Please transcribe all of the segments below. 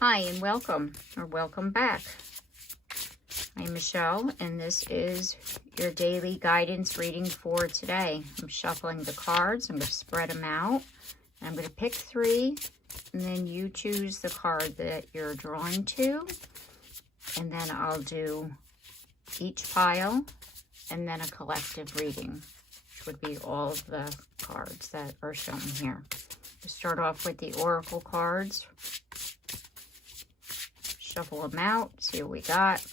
Hi and welcome, or welcome back. I'm Michelle and this is your daily guidance reading for today. I'm shuffling the cards. I'm going to spread them out. I'm going to pick three and then you choose the card that you're drawn to. And then I'll do each pile and then a collective reading, which would be all of the cards that are shown here. We'll start off with the oracle cards. Shuffle them out, see what we got.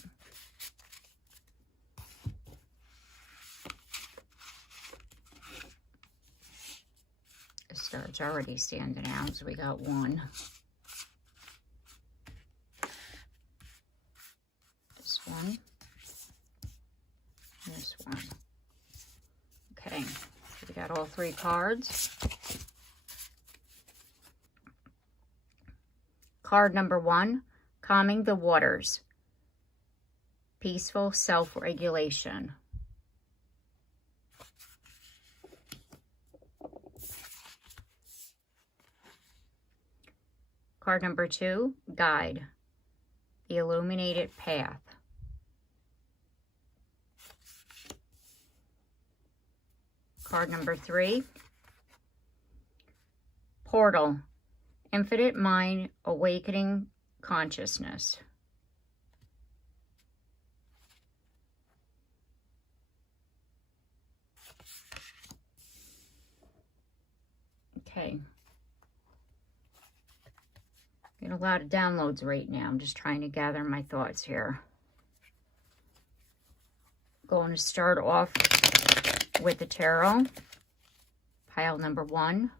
The star's already standing out, so we got one. This one. This one. Okay, so we got all three cards. Card number one. Calming the waters, peaceful self-regulation. Card number two, guide, the illuminated path. Card number three, portal, infinite mind awakening consciousness. Okay. Getting a lot of downloads right now. I'm just trying to gather my thoughts here. Going to start off with the tarot. Pile number one.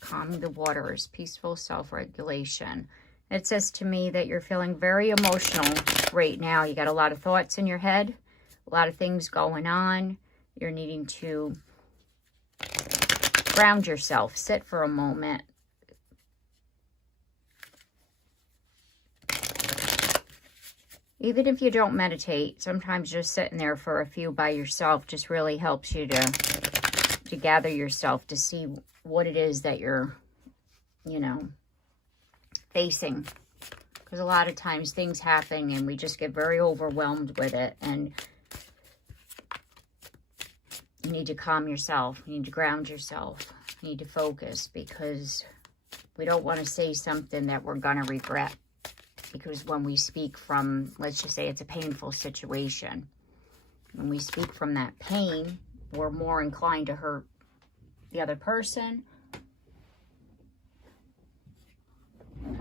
Calming the waters, peaceful self-regulation. It says to me that you're feeling very emotional right now. You got a lot of thoughts in your head, a lot of things going on. You're needing to ground yourself, sit for a moment. Even if you don't meditate, sometimes just sitting there for a few by yourself just really helps you to gather yourself, to see what it is that you're, facing. Because a lot of times things happen and we just get very overwhelmed with it. And you need to calm yourself. You need to ground yourself. You need to focus, because we don't want to say something that we're going to regret. Because when we speak from, let's just say it's a painful situation, when we speak from that pain, we're more inclined to hurt the other person,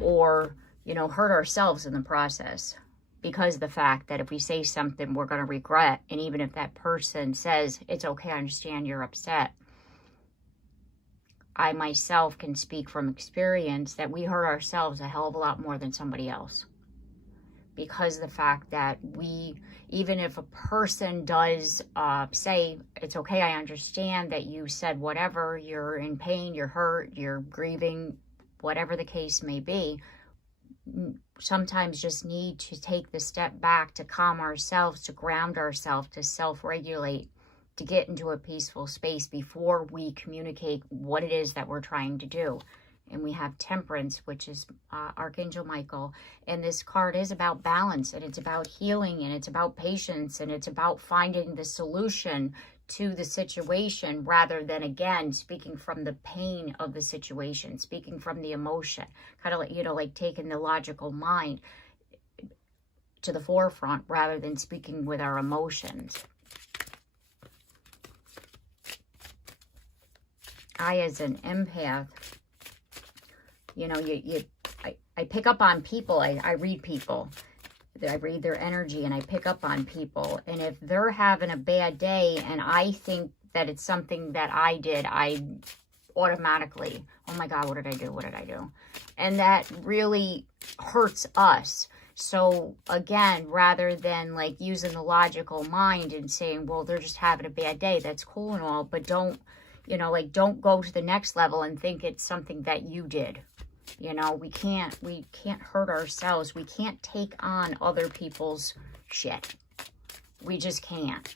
or, hurt ourselves in the process, because of the fact that if we say something we're going to regret, and even if that person says, it's okay, I understand you're upset, I myself can speak from experience that we hurt ourselves a hell of a lot more than somebody else. Because of the fact that even if a person does say, it's okay, I understand that you said whatever, you're in pain, you're hurt, you're grieving, whatever the case may be, sometimes just need to take the step back to calm ourselves, to ground ourselves, to self-regulate, to get into a peaceful space before we communicate what it is that we're trying to do. And we have Temperance, which is Archangel Michael. And this card is about balance, and it's about healing, and it's about patience, and it's about finding the solution to the situation, rather than, again, speaking from the pain of the situation, speaking from the emotion, kind of like, like taking the logical mind to the forefront rather than speaking with our emotions. I, as an empath, I pick up on people. I read people. I read their energy and I pick up on people. And if they're having a bad day and I think that it's something that I did, I automatically, oh my God, what did I do? What did I do? And that really hurts us. So again, rather than like using the logical mind and saying, well, they're just having a bad day, that's cool and all, but don't go to the next level and think it's something that you did. We can't hurt ourselves. We can't take on other people's shit. We just can't.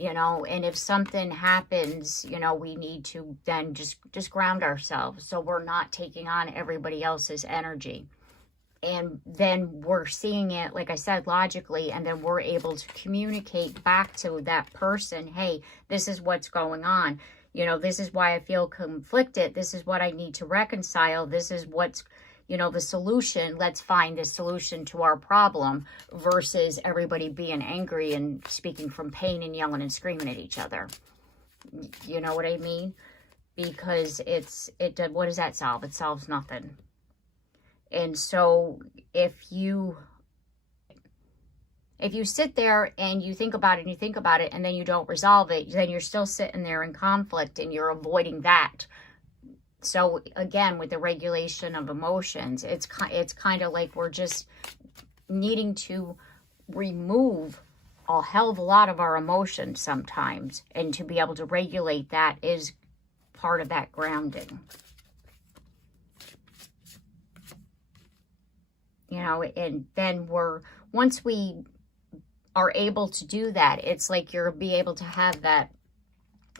you know, and if something happens, you know, we need to then just ground ourselves so we're not taking on everybody else's energy. And then we're seeing it, like I said, logically, and then we're able to communicate back to that person, hey, this is what's going on. You know, this is why I feel conflicted. This is what I need to reconcile. This is what's, you know, the solution. Let's find the solution to our problem versus everybody being angry and speaking from pain and yelling and screaming at each other. You know what I mean? Because what does that solve? It solves nothing. And so if you sit there and you think about it and then you don't resolve it, then you're still sitting there in conflict and you're avoiding that. So again, with the regulation of emotions, it's kind of like we're just needing to remove a hell of a lot of our emotions sometimes. And to be able to regulate that is part of that grounding. You know, and then once we are able to do that, it's like you'll be able to have that,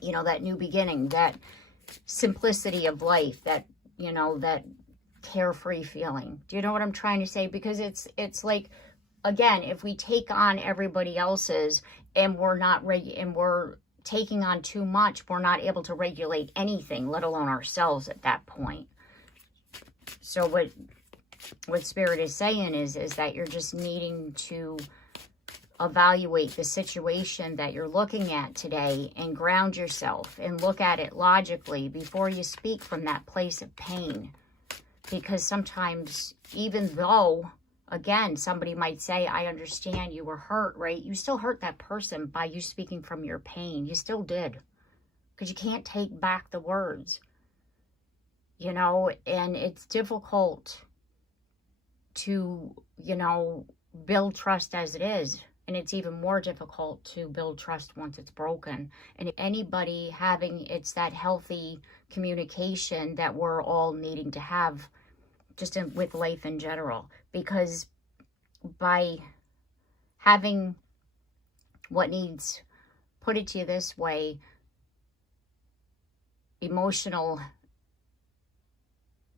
you know, that new beginning, that simplicity of life, that, you know, that carefree feeling. Do you know what I'm trying to say? Because it's like, again, if we take on everybody else's and we're taking on too much, we're not able to regulate anything, let alone ourselves at that point. So what Spirit is saying is that you're just needing to evaluate the situation that you're looking at today and ground yourself and look at it logically before you speak from that place of pain. Because sometimes, even though, again, somebody might say, I understand you were hurt, right? You still hurt that person by you speaking from your pain. You still did. Because you can't take back the words. You know, and it's difficult to, you know, build trust as it is. And it's even more difficult to build trust once it's broken. And anybody having, it's that healthy communication that we're all needing to have just with life in general. Because by having what needs, put it to you this way, emotional,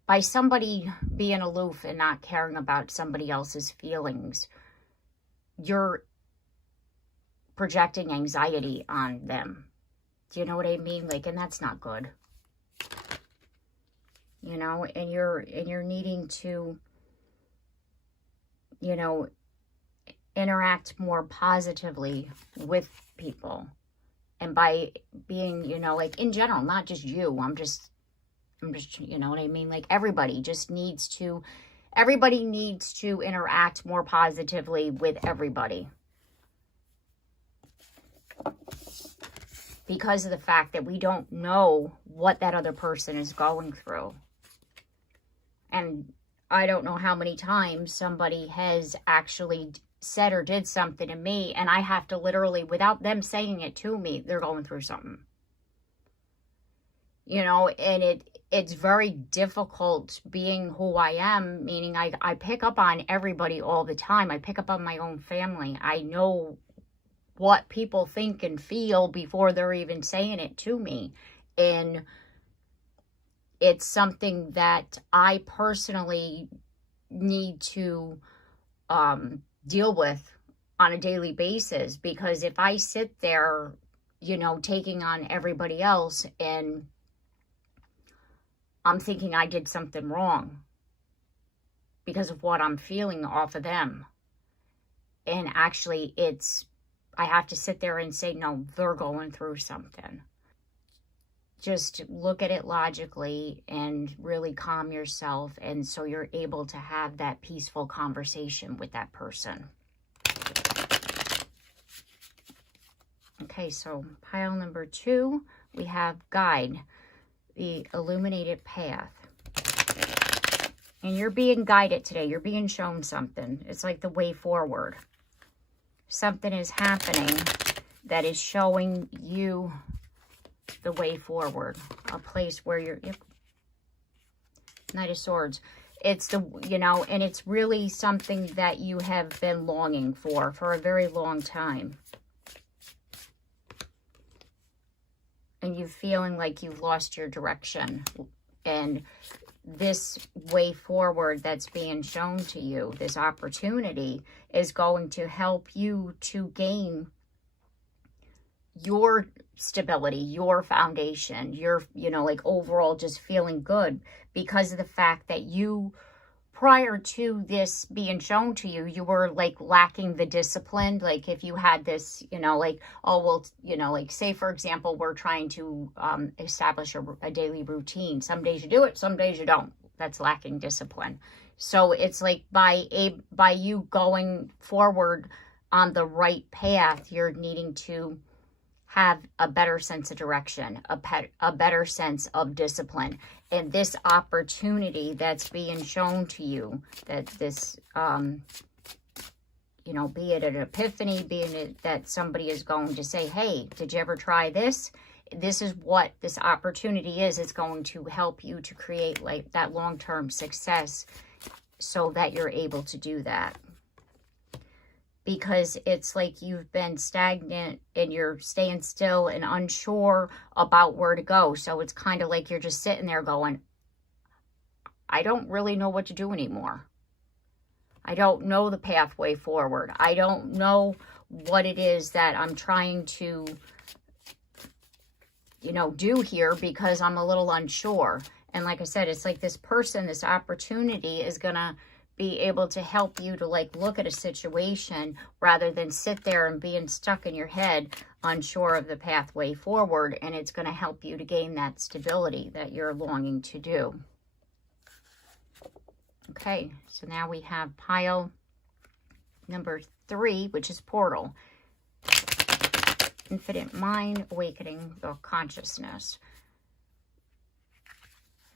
by somebody being aloof and not caring about somebody else's feelings, you're projecting anxiety on them. Do you know what I mean? Like, and that's not good. You know, and you're needing to, you know, interact more positively with people. And by being, you know, like in general, not just you, I'm just, you know what I mean? Like everybody needs to interact more positively with everybody. Because of the fact that we don't know what that other person is going through. And I don't know how many times somebody has actually said or did something to me, and I have to literally, without them saying it to me, they're going through something. You know, and it's very difficult being who I am, meaning I pick up on everybody all the time. I pick up on my own family. I know what people think and feel before they're even saying it to me. And it's something that I personally need to deal with on a daily basis. Because if I sit there, you know, taking on everybody else and I'm thinking I did something wrong because of what I'm feeling off of them. And actually I have to sit there and say, no, they're going through something. Just look at it logically and really calm yourself. And so you're able to have that peaceful conversation with that person. Okay, so pile number 2, we have guide, the illuminated path. And you're being guided today. You're being shown something. It's like the way forward. Something is happening that is showing you the way forward. A place where you're... Knight of Swords. It's the, you know, and it's really something that you have been longing for a very long time. and you feeling like you've lost your direction. And this way forward that's being shown to you, this opportunity, is going to help you to gain your stability, your foundation, your, you know, like overall just feeling good, because of the fact that you, prior to this being shown to you, you were like lacking the discipline. Like if you had this, you know, like, oh, well, you know, like say, for example, we're trying to establish a daily routine. Some days you do it, some days you don't. That's lacking discipline. So it's like by you going forward on the right path, you're needing to have a better sense of direction, a better sense of discipline. And this opportunity that's being shown to you, that this, you know, be it an epiphany, be it that somebody is going to say, hey, did you ever try this? This is what this opportunity is. It's going to help you to create like that long-term success so that you're able to do that. Because it's like you've been stagnant and you're staying still and unsure about where to go. So it's kind of like you're just sitting there going, I don't really know what to do anymore. I don't know the pathway forward. I don't know what it is that I'm trying to, you know, do here, because I'm a little unsure. And like I said, it's like this person, this opportunity is going to be able to help you to like look at a situation rather than sit there and being stuck in your head unsure of the pathway forward. And it's going to help you to gain that stability that you're longing to do. Okay, so now we have pile number 3, which is portal. Infinite mind, awakening the consciousness.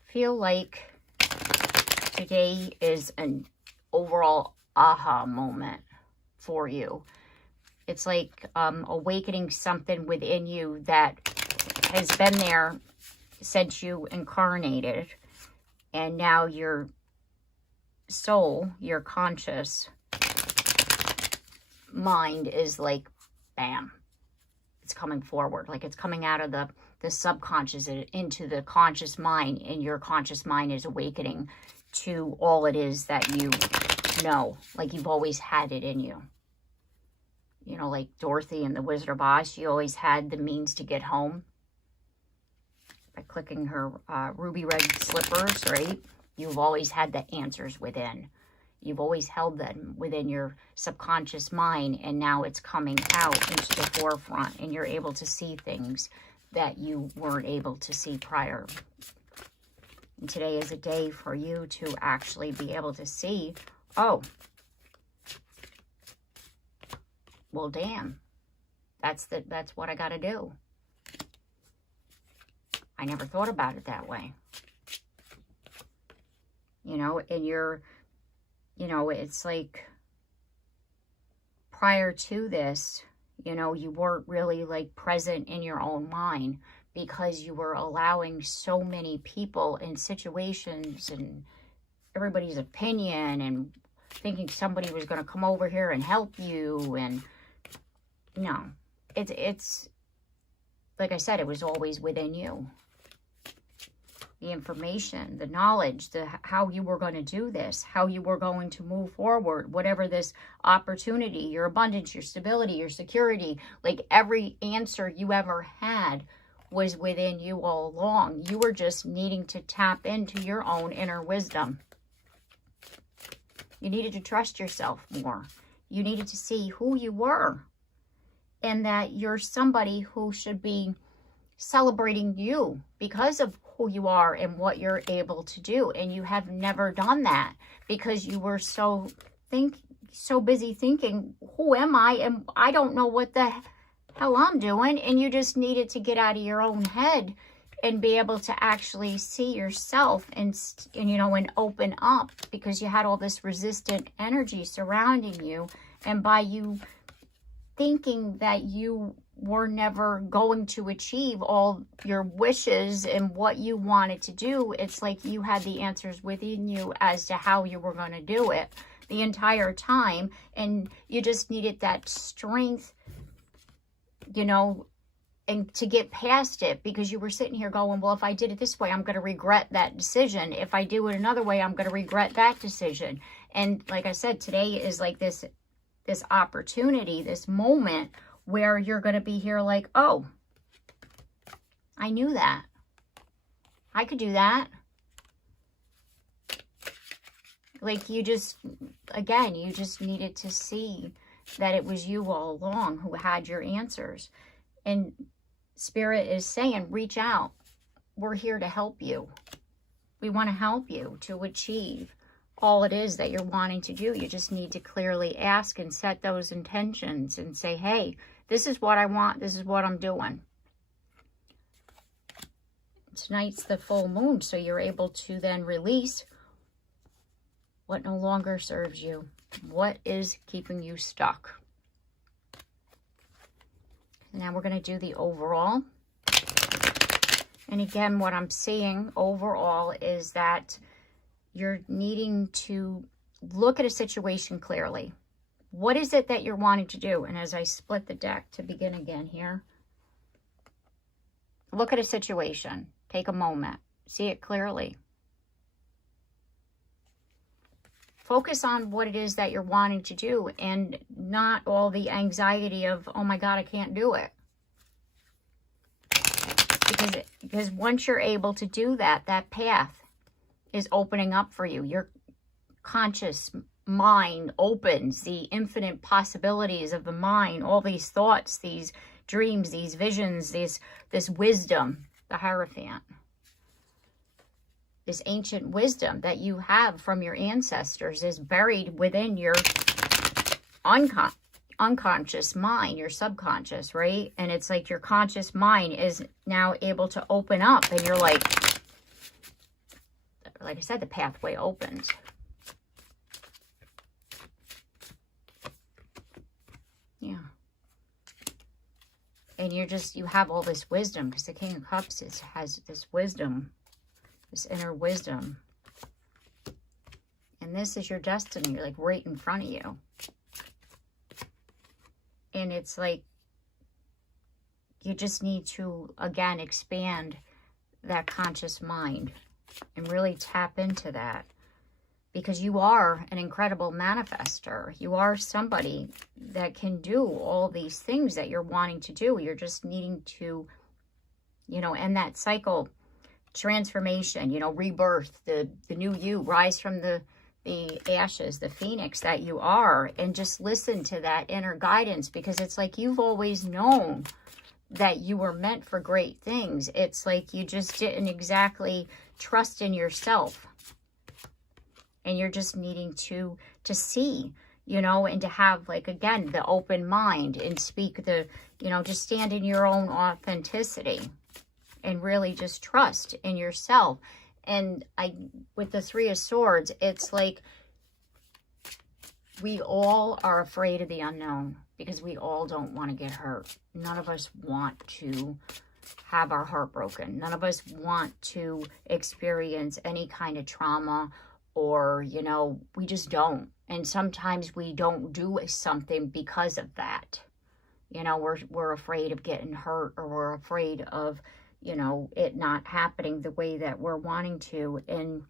Feel like today is an overall aha moment for you. It's like awakening something within you that has been there since you incarnated. And now your soul, your conscious mind is like, bam. It's coming forward. Like it's coming out of the subconscious into the conscious mind. And your conscious mind is awakening to all it is that you know, like you've always had it in you. You know, like Dorothy in The Wizard of Oz, she always had the means to get home by clicking her ruby red slippers, right? You've always had the answers within. You've always held them within your subconscious mind, and now it's coming out into the forefront, and you're able to see things that you weren't able to see prior. And today is a day for you to actually be able to see, oh, well, damn, that's what I got to do. I never thought about it that way. You know, and you're, you know, it's like prior to this, you know, you weren't really like present in your own mind, because you were allowing so many people and situations and everybody's opinion and thinking somebody was going to come over here and help you. And no, it's like I said, it was always within you. The information, the knowledge, how you were going to do this, how you were going to move forward, whatever this opportunity, your abundance, your stability, your security, like every answer you ever had was within you all along. You were just needing to tap into your own inner wisdom. You needed to trust yourself more. You needed to see who you were, and that you're somebody who should be celebrating you because of who you are and what you're able to do. And you have never done that because you were so busy thinking, who am I? And I don't know what the hell I'm doing. And you just needed to get out of your own head and be able to actually see yourself and you know, and open up, because you had all this resistant energy surrounding you. And by you thinking that you were never going to achieve all your wishes and what you wanted to do, it's like you had the answers within you as to how you were going to do it the entire time. And you just needed that strength, you know, and to get past it, because you were sitting here going, well, if I did it this way, I'm going to regret that decision. If I do it another way, I'm going to regret that decision. And like I said, today is like this opportunity, this moment where you're going to be here like, oh, I knew that. I could do that. Like you just, again, you just needed to see that it was you all along who had your answers. And Spirit is saying, reach out. We're here to help you. We want to help you to achieve all it is that you're wanting to do. You just need to clearly ask and set those intentions and say, hey, this is what I want. This is what I'm doing. Tonight's the full moon, so you're able to then release what no longer serves you. What is keeping you stuck? Now we're going to do the overall. And again, what I'm seeing overall is that you're needing to look at a situation clearly. What is it that you're wanting to do? And as I split the deck to begin again here, look at a situation. Take a moment. See it clearly. Focus on what it is that you're wanting to do and not all the anxiety of, oh my God, I can't do it. Because once you're able to do that, that path is opening up for you. Your conscious mind opens, the infinite possibilities of the mind, all these thoughts, these dreams, these visions, this wisdom, the Hierophant. This ancient wisdom that you have from your ancestors is buried within your unconscious mind, your subconscious, right? And it's like your conscious mind is now able to open up, and you're like I said, the pathway opens. Yeah. And you have all this wisdom, because the King of Cups has this wisdom, this inner wisdom. And this is your destiny. You're like right in front of you. And it's like you just need to, again, expand that conscious mind and really tap into that. Because you are an incredible manifester. You are somebody that can do all these things that you're wanting to do. You're just needing to, end that cycle, transformation, rebirth, the new you, rise from the ashes, the phoenix that you are, and just listen to that inner guidance, because it's like you've always known that you were meant for great things. It's like you just didn't exactly trust in yourself. And you're just needing to see, and to have, like, again, the open mind and speak just stand in your own authenticity and really just trust in yourself. And with the Three of Swords, it's like we all are afraid of the unknown, because we all don't want to get hurt. None of us want to have our heart broken. None of us want to experience any kind of trauma, or, we just don't. And sometimes we don't do something because of that. We're afraid of getting hurt, or we're afraid of, it not happening the way that we're wanting to. And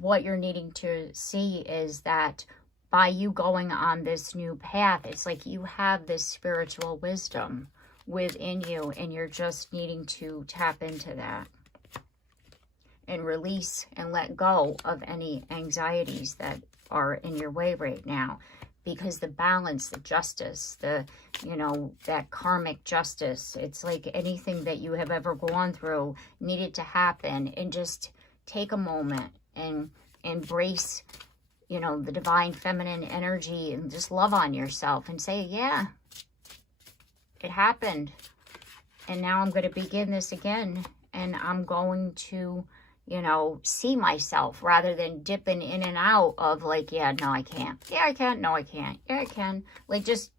what you're needing to see is that by you going on this new path, it's like you have this spiritual wisdom within you, and you're just needing to tap into that and release and let go of any anxieties that are in your way right now. Because the balance, the justice, that karmic justice, it's like anything that you have ever gone through needed to happen. And just take a moment and embrace, the divine feminine energy, and just love on yourself and say, yeah, it happened. And now I'm going to begin this again. And I'm going to, see myself, rather than dipping in and out of like, yeah, no, I can't. Yeah, I can. No, I can't. Yeah, I can. Like, just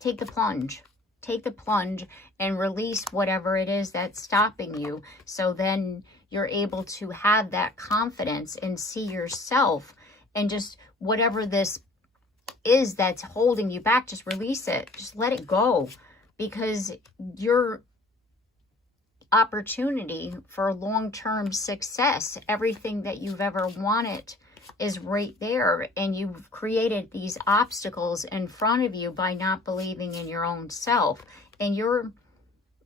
take the plunge. Take the plunge and release whatever it is that's stopping you. So then you're able to have that confidence and see yourself, and just whatever this is that's holding you back, just release it. Just let it go. because your opportunity for long-term success, everything that you've ever wanted, is right there, and you've created these obstacles in front of you by not believing in your own self. And you're,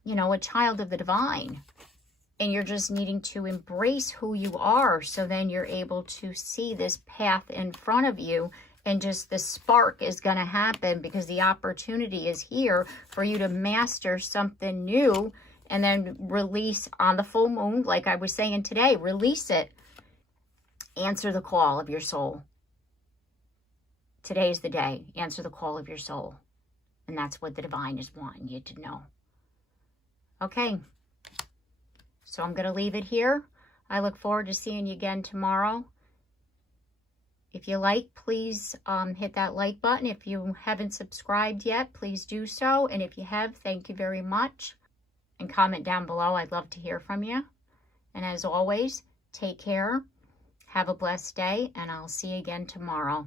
you know, a child of the divine, and you're just needing to embrace who you are, so then you're able to see this path in front of you, and just the spark is going to happen because the opportunity is here for you to master something new, and then release on the full moon, like I was saying today, release it. Answer the call of your soul. Today's the day. Answer the call of your soul. And that's what the divine is wanting you to know. Okay. So I'm going to leave it here. I look forward to seeing you again tomorrow. If you like, please hit that like button. If you haven't subscribed yet, please do so. And if you have, thank you very much. And comment down below. I'd love to hear from you. And as always, take care. Have a blessed day, and I'll see you again tomorrow.